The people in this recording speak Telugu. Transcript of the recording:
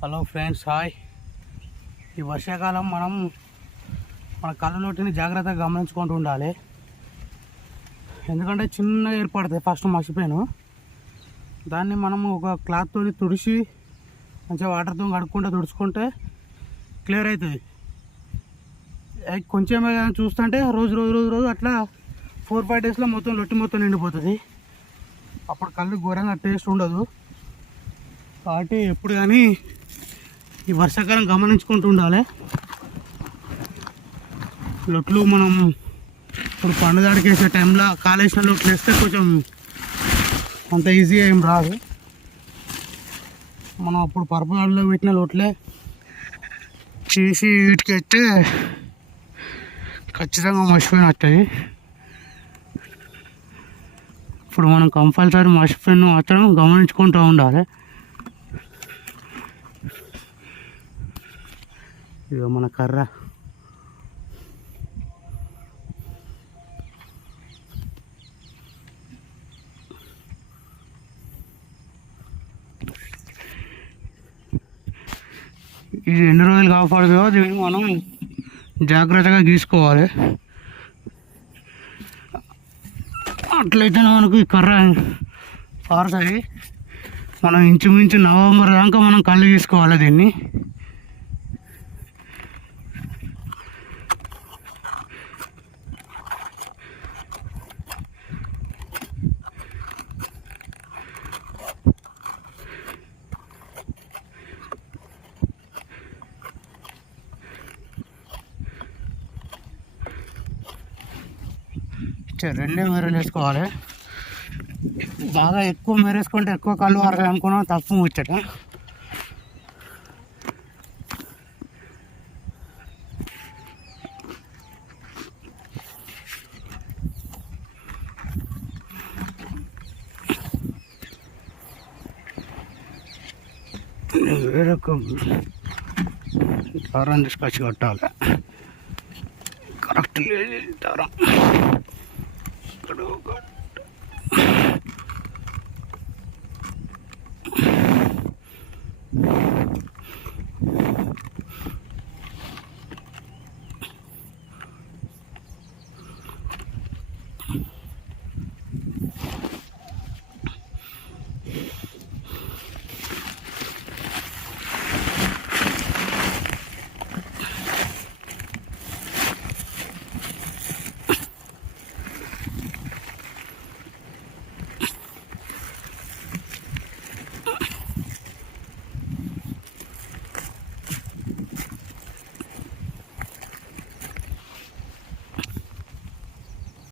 Hello friends, hi. ఈ వర్షాకాలం మన కళ్ళలోటిని జాగ్రత్తగా గమనించుకుంటూ ఉండాలి. ఎందుకంటే చిన్న ఏర్పడుతుంది ఫస్ట్ మర్చిపోయాను. దాన్ని మనం ఒక క్లాత్తో తుడిచి మంచిగా వాటర్తో కడుక్కుంటే తుడుచుకుంటే క్లియర్ అవుతుంది. కొంచెమే చూస్తుంటే రోజు అట్లా 4-5 డేస్లో మొత్తం లొట్టి మొత్తం నిండిపోతుంది. అప్పుడు కళ్ళు ఘోరంగా టేస్ట్ ఉండదు. కాబట్టి ఎప్పుడు కానీ ఈ వర్షాకాలం గమనించుకుంటూ ఉండాలి. లొట్లు మనం ఇప్పుడు పండుగడికి వేసే టైంలో కాలేసిన లొట్లు వేస్తే కొంచెం అంత ఈజీగా ఏం రాదు. మనం అప్పుడు పరుపు దాడిలో పెట్టిన లొట్లే చేసి వీటికి అయితే ఖచ్చితంగా మర్చిపోయినట్టయి. ఇప్పుడు మనం కంపల్సరీ మర్చిపోయిన మాత్రం గమనించుకుంటూ ఉండాలి. ఇక మన కర్ర ఇది ఎన్ని రోజులు కాపాడుతుందో దీన్ని మనం జాగ్రత్తగా గీసుకోవాలి. అట్లయితే మనకు ఈ కర్ర పారుతాయి. మనం ఇంచుమించు నవంబర్ దాకా మనం కళ్ళు గీసుకోవాలి దీన్ని. రెండే మెరలు వేసుకోవాలి. బాగా ఎక్కువ మెరేసుకుంటే ఎక్కువ కళ్ళు వారతాయి అనుకున్నాం, తప్పు ముచ్చట. వేరొక దారం తీసుకొచ్చి కట్టాలి. కరెక్ట్ లేదు దారం.